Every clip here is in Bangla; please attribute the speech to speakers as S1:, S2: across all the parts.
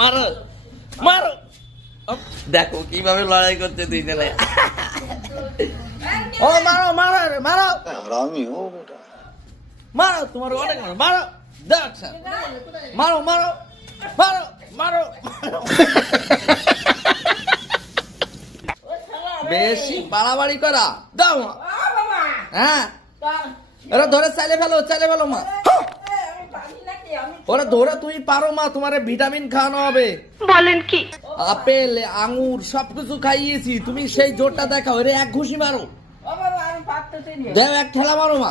S1: মারো মারো। দেখো কীভাবে লড়াই করতে দুই জনে। ও মারো মারো রে মারো।
S2: আমি ও
S1: মারো তোমার অনেক মারো। মারো দেখ মারো মারো মারো মারো বেশি বাড়াবাড়ি করা। দাও হ্যাঁ। ধরে চাইলে ফেলো চাইলে ফেলো মা। ওরা ধরে তুমি পারো মা তোমার ভিটামিন খাওয়ানো হবে।
S3: বলেন কি?
S1: আপেল আঙ্গুর সবকিছু খাইয়েছি তুমি সেই জোরটা দেখাও রে এক ঘুষি মারো। দেও এক ঠেলা মারো মা।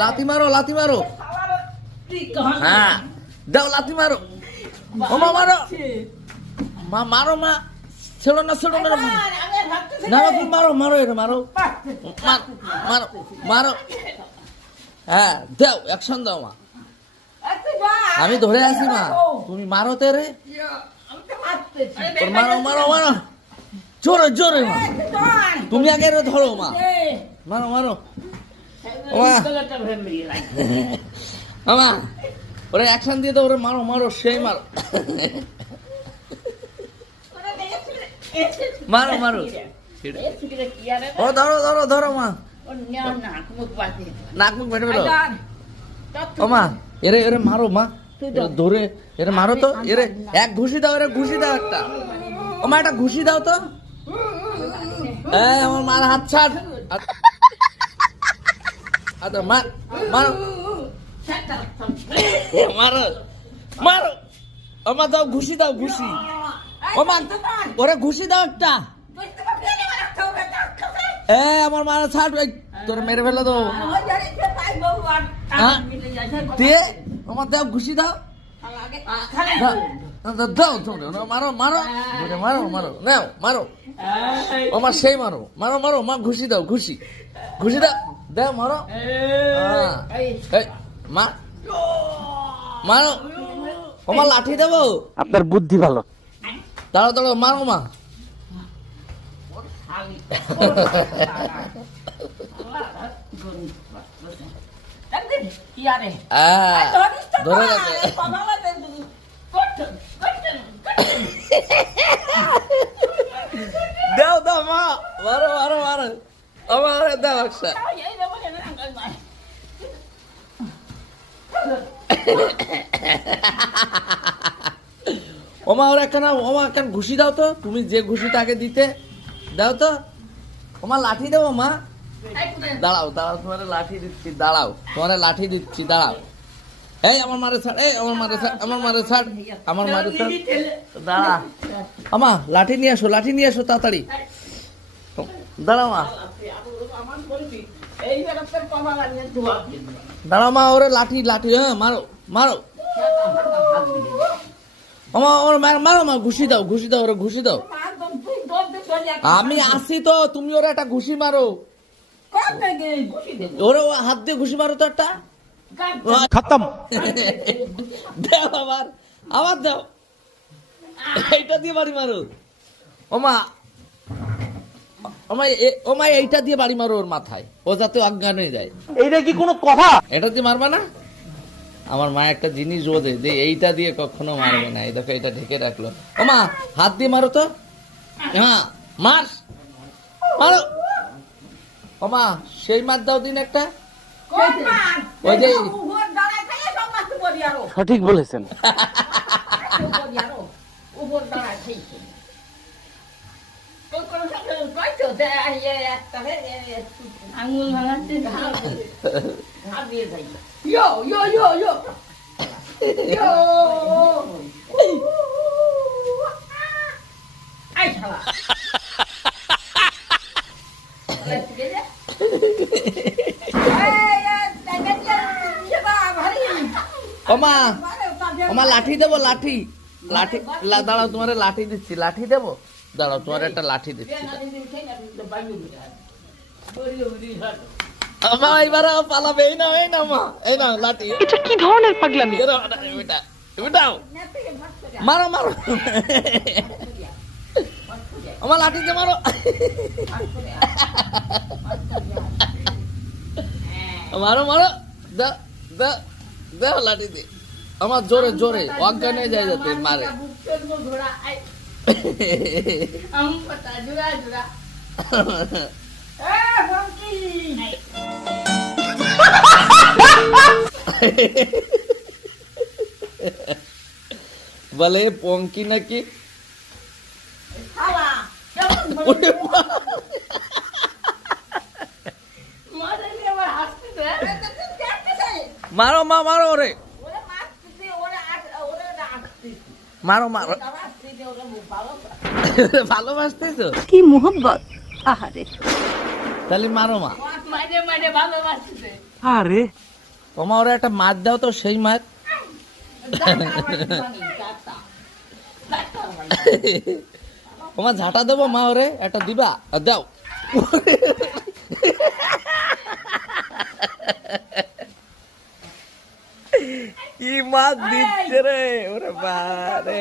S1: লাথি মারো লাথি মারো। হ্যাঁ দাও লাথি মারো। ও মা মারো। মা মারো মা ছেড়ো না ছেড়ো না তুমি মারো মারো এটা মারো। মার- মারো মারো। হ্যাঁ দাও অ্যাকশন দাও মা। আমি ধরে আছি মা। তুমি মারো তে রে। মারো মারো মারো। জোরে জোরে মা। তুমি আগে ধরো মা। মারো মারো। আমা ওরে অ্যাকশন দিয়ে দাও ওরে মারো মারো সেই মারো। মারো মারো। ও ধরো ধরো ধরো মা। নাক মুখ বেটে বেরো ও মা এরে এরে মারো মা। ধরে এরে মারো তো। এরে এক ঘুষি দাও এরে ঘুষি দাও একটা। ও মা একটা ঘুষি দাও তো। আমার মার হাত ছাড়। আচ্ছা মার। মারো মারো। মারো মা দাও ঘুষি দাও ঘুষি। ও মা ওরে ঘুষি দাও একটা। এ আমার মারা ছাড়। তোরে মেরে ফেলে তো দে আমার দাও ঘুষি দাও। মারো মারো। মারো মারো। নাও মারো। আমার সেই মারো। মারো মারো মা ঘুষি দাও ঘুষি। ঘুষি দাও। দাও মারো। মা। মারো। আমার লাঠি দেবো।
S4: আপনার বুদ্ধি ভালো।
S1: দাঁড়াও দাঁড়াও মারো মা। ধরে দাও দাও মা মারো মারো মারো। আমার দাও একটা ওমা ওরা একখানা ওমা একখান ঘুষি দাও তো। তুমি যে ঘুষিটা আগে দিতে দাও তো। ওমা লাঠি দেবো মা। দাঁড়াও দাঁড়াও, তোমার লাঠি দিচ্ছি, দাঁড়াও, তোমার লাঠি দিচ্ছি, দাঁড়াও। এই, আমার মারে ছাড়, এই, আমার মারে ছাড়, আমার মারে ছাড়, আমার মারে ছাড়। দাঁড়া। আমা, লাঠি নিয়ে আসো, লাঠি নিয়ে আসো তাড়াতাড়ি। দাঁড়াও, মা। দাঁড়াও, মা, ওরে লাঠি লাঠি হ্যাঁ মারো মারো। আমা, ওর মার- মা, ঘুষি দাও ঘুষি দাও, ওরে ঘুষি দাও। আমি আসি তো, তুমি ওরা একটা ঘুষি মারো। ওরে ও হাত দিয়ে ঘুষি মারো তো একটা।
S4: খতম।
S1: দেও আবার আবার দাও। এইটা দিয়ে বাড়ি মারো। ওমা ওমা ওমা এইটা দিয়ে বাড়ি মারো ওর মাথায়। ও যাতে অজ্ঞান হয়ে যায়।
S4: এইটা কি কোনো কথা?
S1: এটা দিয়ে মারবা না? আমার মা একটা জিনিস বোঝে যে এইটা দিয়ে কখনো মারবে না। এই দেখো এটা ঢেকে রাখল। ওমা হাত দিয়ে মারো তো। হ্যাঁ মার। মারো। ওমা সেই মার দাও দিন একটা। ওই যে
S4: সঠিক বলেছেন।
S3: আঙুল ভাঙাতে
S1: ওমা ওমা লাঠি দেবো লাঠি। লাঠি দাঁড়াও তোমার লাঠি দিচ্ছি লাঠি দেবো? দাঁড়াও তোমার একটা লাঠি দিচ্ছি। আমা এবার পালাবে এই নাও এই নাও মা এই নাও লাঠি।
S3: এটা কি ধরনের পাগলামি?
S1: এটা মারো আমার মারো মারো মারো দাও দাও দাও লাঠি দিয়ে আমার জোরে জোরে অজ্ঞান হয়ে যায় যাতে মারে
S3: আম পাতা জুড়া জুড়া
S1: বলে পঙ্কি নাকি
S3: মজা নিয়ে আমার হাসতে
S1: মারো মা মারো ওরে। মারো মারো। ভালোবাসতেছো?
S3: কি মোহব্বত আহারে।
S1: তাহলে মারো মা।
S4: আরে
S1: তোমার ওরা একটা মাছ দাও তো সেই মাছ। তোমার ঝাঁটা দেবো মা ওরে। একটা দিবা দাও কি মাছ দিচ্ছে রে ওরে বারে